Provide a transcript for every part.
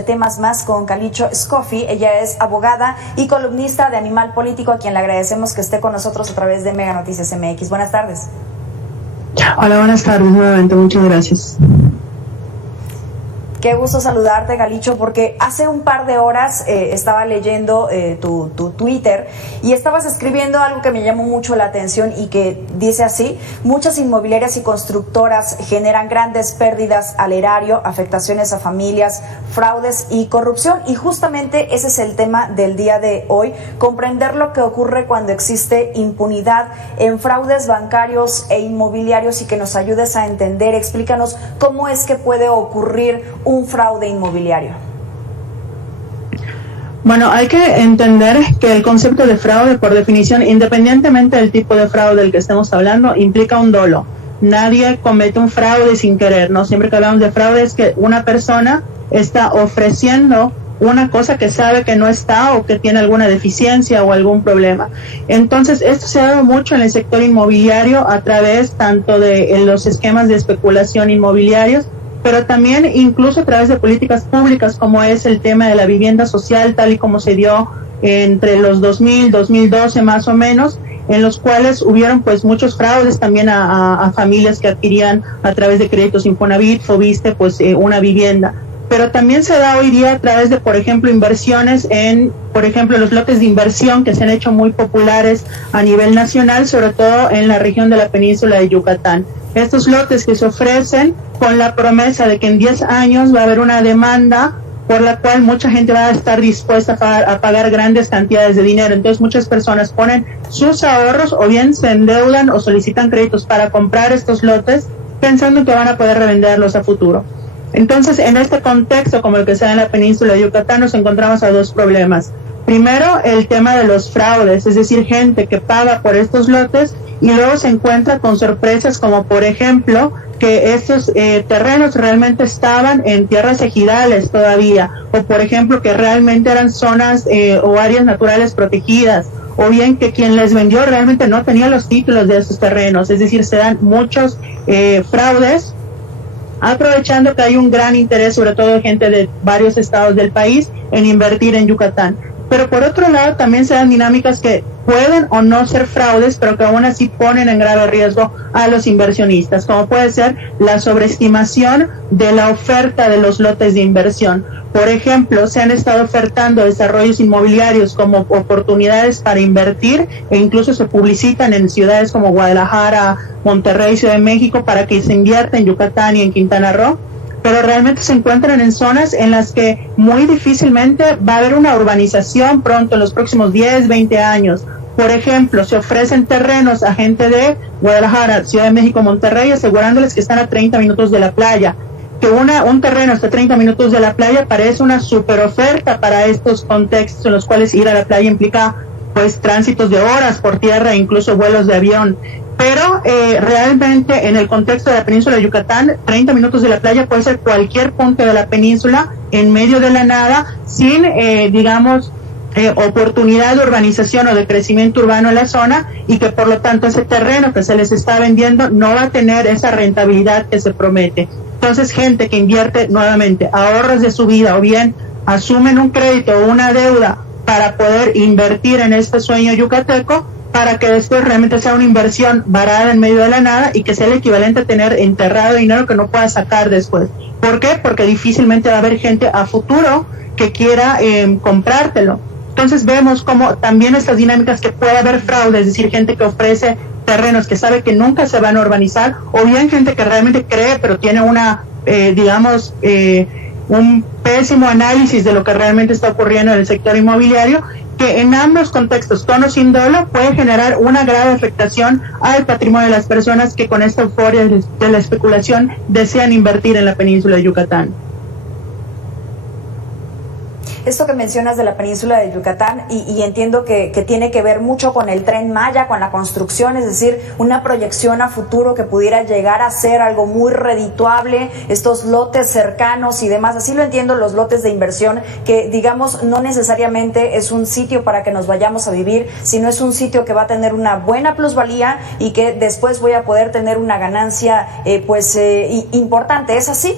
temas más con Galicho Scofi. Ella es abogada y columnista de Animal Político, a quien le agradecemos que esté con nosotros a través de Mega Noticias MX. Buenas tardes. Hola, buenas tardes nuevamente, muchas gracias. Qué gusto saludarte, Galicho, porque hace un par de horas estaba leyendo tu Twitter y estabas escribiendo algo que me llamó mucho la atención y que dice así: muchas inmobiliarias y constructoras generan grandes pérdidas al erario, afectaciones a familias, fraudes y corrupción. Y justamente ese es el tema del día de hoy, comprender lo que ocurre cuando existe impunidad en fraudes bancarios e inmobiliarios y que nos ayudes a entender. Explícanos cómo es que puede ocurrir un fraude inmobiliario. Bueno, hay que entender que el concepto de fraude, por definición, independientemente del tipo de fraude del que estemos hablando, implica un dolo. Nadie comete un fraude sin querer, ¿no? Siempre que hablamos de fraude es que una persona está ofreciendo una cosa que sabe que no está o que tiene alguna deficiencia o algún problema. Entonces, esto se ha dado mucho en el sector inmobiliario a través tanto de los esquemas de especulación inmobiliarios, pero también incluso a través de políticas públicas, como es el tema de la vivienda social, tal y como se dio entre los 2000, 2012 más o menos, en los cuales hubieron pues muchos fraudes también a familias que adquirían a través de créditos Infonavit, Fobiste, pues una vivienda. Pero también se da hoy día a través de, por ejemplo, inversiones en, por ejemplo, los lotes de inversión que se han hecho muy populares a nivel nacional, sobre todo en la región de la península de Yucatán. Estos lotes que se ofrecen con la promesa de que en 10 años va a haber una demanda por la cual mucha gente va a estar dispuesta a pagar grandes cantidades de dinero. Entonces muchas personas ponen sus ahorros o bien se endeudan o solicitan créditos para comprar estos lotes pensando que van a poder revenderlos a futuro. Entonces, en este contexto, como el que se da en la península de Yucatán, nos encontramos a dos problemas. Primero, el tema de los fraudes, es decir, gente que paga por estos lotes y luego se encuentra con sorpresas como, por ejemplo, que estos terrenos realmente estaban en tierras ejidales todavía, o por ejemplo, que realmente eran zonas o áreas naturales protegidas, o bien que quien les vendió realmente no tenía los títulos de esos terrenos. Es decir, se dan muchos fraudes, aprovechando que hay un gran interés, sobre todo de gente de varios estados del país, en invertir en Yucatán. Pero por otro lado también se dan dinámicas que pueden o no ser fraudes, pero que aún así ponen en grave riesgo a los inversionistas, como puede ser la sobreestimación de la oferta de los lotes de inversión. Por ejemplo, se han estado ofertando desarrollos inmobiliarios como oportunidades para invertir e incluso se publicitan en ciudades como Guadalajara, Monterrey, Ciudad de México para que se invierta en Yucatán y en Quintana Roo, pero realmente se encuentran en zonas en las que muy difícilmente va a haber una urbanización pronto, en los próximos 10, 20 años. Por ejemplo, se ofrecen terrenos a gente de Guadalajara, Ciudad de México, Monterrey, asegurándoles que están a 30 minutos de la playa. Que un terreno hasta 30 minutos de la playa parece una super oferta para estos contextos en los cuales ir a la playa implica pues tránsitos de horas por tierra, incluso vuelos de avión. Pero realmente en el contexto de la península de Yucatán, 30 minutos de la playa puede ser cualquier punto de la península en medio de la nada, sin, oportunidad de urbanización o de crecimiento urbano en la zona, y que por lo tanto ese terreno que se les está vendiendo no va a tener esa rentabilidad que se promete. Entonces, gente que invierte nuevamente ahorros de su vida o bien asumen un crédito o una deuda para poder invertir en este sueño yucateco, para que después realmente sea una inversión varada en medio de la nada y que sea el equivalente a tener enterrado dinero que no pueda sacar después. ¿Por qué? Porque difícilmente va a haber gente a futuro que quiera comprártelo. Entonces vemos como también estas dinámicas que puede haber fraude, es decir, gente que ofrece terrenos que sabe que nunca se van a urbanizar, o bien gente que realmente cree pero tiene un pésimo análisis de lo que realmente está ocurriendo en el sector inmobiliario, que en ambos contextos, con o sin dolo, puede generar una grave afectación al patrimonio de las personas que con esta euforia de la especulación desean invertir en la península de Yucatán. Esto que mencionas de la península de Yucatán, y entiendo que tiene que ver mucho con el Tren Maya, con la construcción, es decir, una proyección a futuro que pudiera llegar a ser algo muy redituable, estos lotes cercanos y demás. Así lo entiendo, los lotes de inversión, que digamos no necesariamente es un sitio para que nos vayamos a vivir, sino es un sitio que va a tener una buena plusvalía y que después voy a poder tener una ganancia importante. ¿Es así?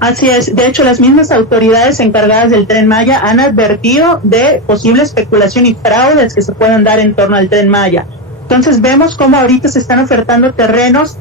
Así es, de hecho las mismas autoridades encargadas del Tren Maya han advertido de posible especulación y fraudes que se puedan dar en torno al Tren Maya. Entonces vemos cómo ahorita se están ofertando terrenos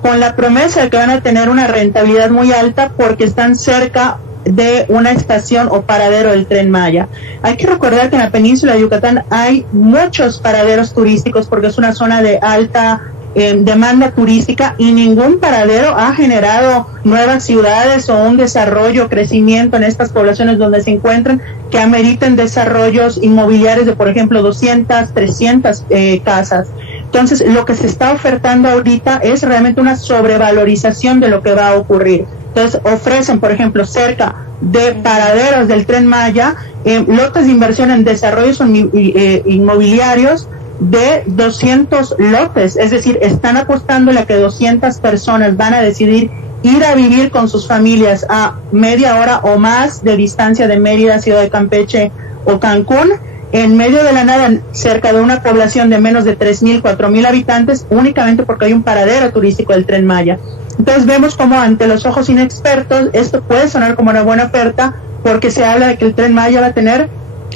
con la promesa de que van a tener una rentabilidad muy alta porque están cerca de una estación o paradero del Tren Maya. Hay que recordar que en la península de Yucatán hay muchos paraderos turísticos porque es una zona de alta demanda turística y ningún paradero ha generado nuevas ciudades o un desarrollo, crecimiento en estas poblaciones donde se encuentran que ameriten desarrollos inmobiliarios de, por ejemplo, 200, 300 casas. Entonces, lo que se está ofertando ahorita es realmente una sobrevalorización de lo que va a ocurrir. Entonces, ofrecen, por ejemplo, cerca de paraderos del Tren Maya, lotes de inversión en desarrollos inmobiliarios de 200 lotes, es decir, están apostándole a que 200 personas van a decidir ir a vivir con sus familias a media hora o más de distancia de Mérida, Ciudad de Campeche o Cancún, en medio de la nada, cerca de una población de menos de 3,000, 4,000 habitantes, únicamente porque hay un paradero turístico del Tren Maya. Entonces vemos como ante los ojos inexpertos esto puede sonar como una buena oferta porque se habla de que el Tren Maya va a tener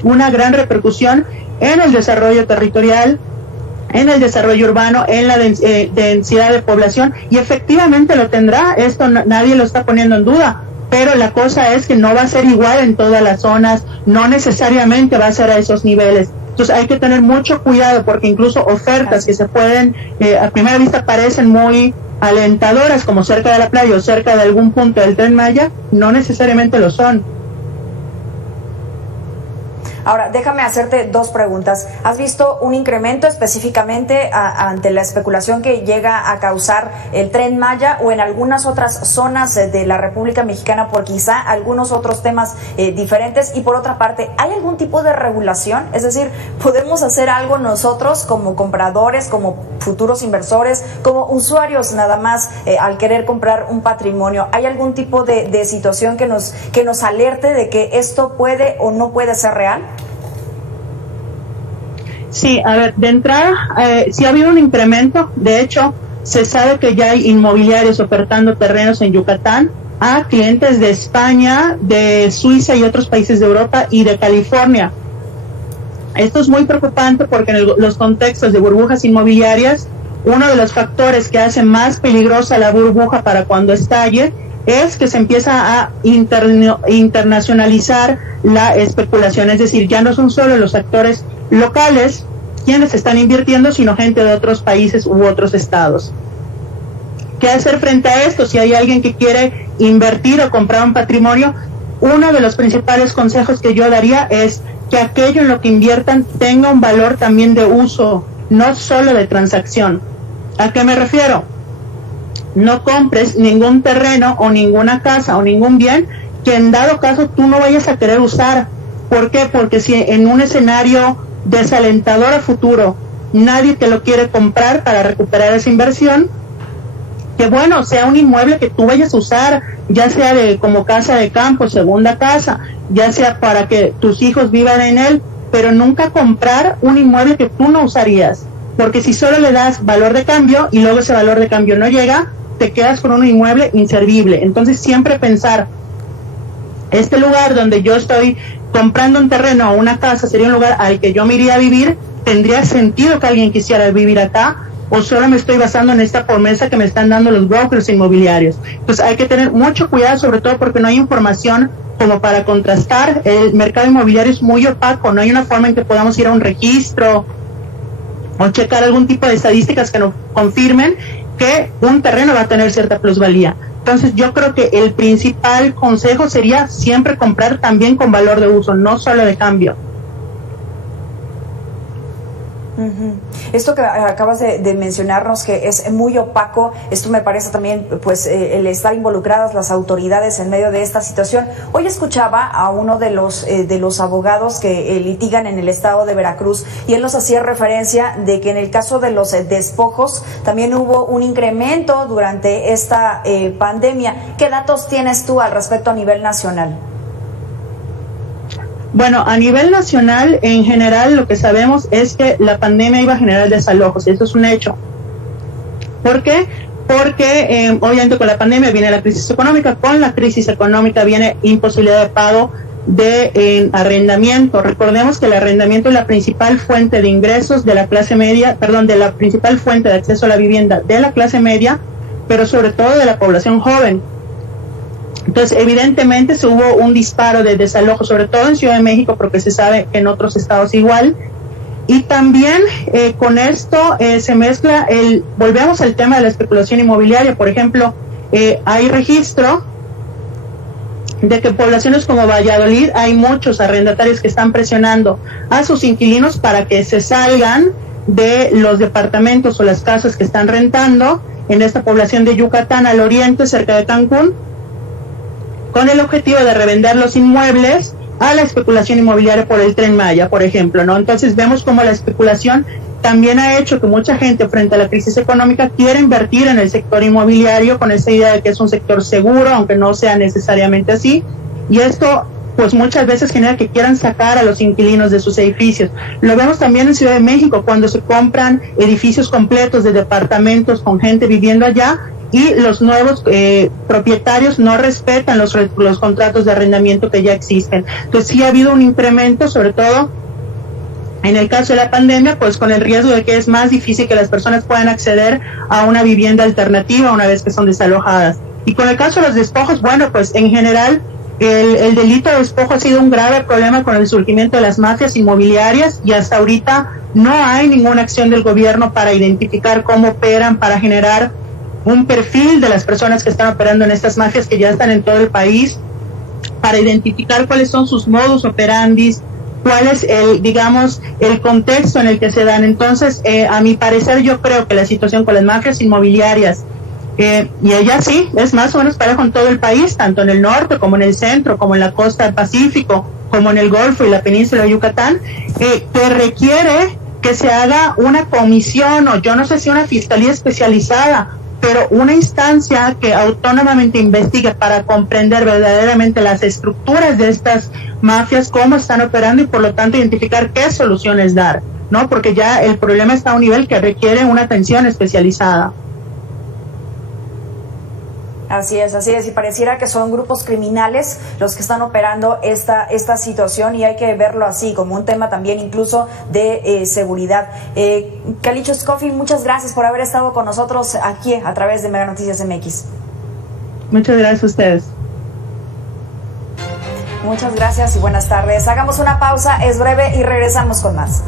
una gran repercusión en el desarrollo territorial, en el desarrollo urbano, en la densidad de población, y efectivamente lo tendrá, esto nadie lo está poniendo en duda, pero la cosa es que no va a ser igual en todas las zonas, no necesariamente va a ser a esos niveles. Entonces hay que tener mucho cuidado porque incluso ofertas que se pueden, a primera vista parecen muy alentadoras, como cerca de la playa o cerca de algún punto del Tren Maya, no necesariamente lo son. Ahora, déjame hacerte dos preguntas. ¿Has visto un incremento específicamente ante la especulación que llega a causar el Tren Maya o en algunas otras zonas de la República Mexicana por quizá algunos otros temas diferentes? Y por otra parte, ¿hay algún tipo de regulación? Es decir, ¿podemos hacer algo nosotros como compradores, como futuros inversores, como usuarios nada más al querer comprar un patrimonio? ¿Hay algún tipo de situación que nos alerte de que esto puede o no puede ser real? Sí, a ver, de entrada, sí ha habido un incremento. De hecho, se sabe que ya hay inmobiliarios ofertando terrenos en Yucatán a clientes de España, de Suiza y otros países de Europa y de California. Esto es muy preocupante porque en los contextos de burbujas inmobiliarias, uno de los factores que hace más peligrosa la burbuja para cuando estalle es que se empieza a internacionalizar la especulación, es decir, ya no son solo los actores locales quienes están invirtiendo, sino gente de otros países u otros estados. ¿Qué hacer frente a esto? Si hay alguien que quiere invertir o comprar un patrimonio, uno de los principales consejos que yo daría es que aquello en lo que inviertan tenga un valor también de uso, no solo de transacción. ¿A qué me refiero? No compres ningún terreno o ninguna casa o ningún bien que en dado caso tú no vayas a querer usar. ¿Por qué? Porque si en un escenario desalentador a futuro nadie te lo quiere comprar para recuperar esa inversión, que bueno, sea un inmueble que tú vayas a usar, ya sea como casa de campo, segunda casa, ya sea para que tus hijos vivan en él, pero nunca comprar un inmueble que tú no usarías, porque si solo le das valor de cambio y luego ese valor de cambio no llega, te quedas con un inmueble inservible. Entonces siempre pensar, este lugar donde yo estoy comprando un terreno o una casa sería un lugar al que yo me iría a vivir, ¿tendría sentido que alguien quisiera vivir acá? ¿O solo me estoy basando en esta promesa que me están dando los brokers inmobiliarios? Entonces hay que tener mucho cuidado, sobre todo porque no hay información como para contrastar. El mercado inmobiliario es muy opaco, no hay una forma en que podamos ir a un registro o checar algún tipo de estadísticas que nos confirmen que un terreno va a tener cierta plusvalía. Entonces yo creo que el principal consejo sería siempre comprar también con valor de uso, no solo de cambio. Esto que acabas de mencionarnos, que es muy opaco, esto me parece también, pues, el estar involucradas las autoridades en medio de esta situación. Hoy escuchaba a uno de los abogados que litigan en el estado de Veracruz y él nos hacía referencia de que en el caso de los despojos también hubo un incremento durante esta pandemia. ¿Qué datos tienes tú al respecto a nivel nacional? Bueno, a nivel nacional, en general, lo que sabemos es que la pandemia iba a generar desalojos, eso es un hecho. ¿Por qué? porque obviamente con la pandemia viene la crisis económica, con la crisis económica viene imposibilidad de pago de arrendamiento. Recordemos que el arrendamiento es la principal fuente de ingresos de la clase media, de la principal fuente de acceso a la vivienda de la clase media, pero sobre todo de la población joven. Entonces, evidentemente se hubo un disparo de desalojo, sobre todo en Ciudad de México, porque se sabe que en otros estados igual. Y también con esto se mezcla volvemos al tema de la especulación inmobiliaria. Por ejemplo, hay registro de que en poblaciones como Valladolid hay muchos arrendatarios que están presionando a sus inquilinos para que se salgan de los departamentos o las casas que están rentando en esta población de Yucatán al oriente, cerca de Cancún, con el objetivo de revender los inmuebles a la especulación inmobiliaria por el Tren Maya, por ejemplo, ¿no? Entonces vemos cómo la especulación también ha hecho que mucha gente frente a la crisis económica quiera invertir en el sector inmobiliario con esa idea de que es un sector seguro, aunque no sea necesariamente así, y esto pues muchas veces genera que quieran sacar a los inquilinos de sus edificios. Lo vemos también en Ciudad de México, cuando se compran edificios completos de departamentos con gente viviendo allá, y los nuevos propietarios no respetan los contratos de arrendamiento que ya existen. Entonces sí ha habido un incremento, sobre todo en el caso de la pandemia, pues con el riesgo de que es más difícil que las personas puedan acceder a una vivienda alternativa una vez que son desalojadas. Y con el caso de los despojos, bueno, pues en general el delito de despojo ha sido un grave problema con el surgimiento de las mafias inmobiliarias, y hasta ahorita no hay ninguna acción del gobierno para identificar cómo operan, para generar un perfil de las personas que están operando en estas mafias que ya están en todo el país, para identificar cuáles son sus modus operandi, cuál es el contexto en el que se dan. Entonces, a mi parecer, yo creo que la situación con las mafias inmobiliarias, y allá sí, es más o menos parejo en todo el país, tanto en el norte como en el centro, como en la costa del Pacífico, como en el Golfo y la península de Yucatán, que requiere que se haga una comisión, o yo no sé si una fiscalía especializada, pero una instancia que autónomamente investigue para comprender verdaderamente las estructuras de estas mafias, cómo están operando, y por lo tanto identificar qué soluciones dar, ¿no? Porque ya el problema está a un nivel que requiere una atención especializada. Así es, y pareciera que son grupos criminales los que están operando esta situación, y hay que verlo así, como un tema también incluso de seguridad. Calicho Scofield, muchas gracias por haber estado con nosotros aquí a través de Mega Noticias MX. Muchas gracias a ustedes. Muchas gracias y buenas tardes. Hagamos una pausa, es breve y regresamos con más.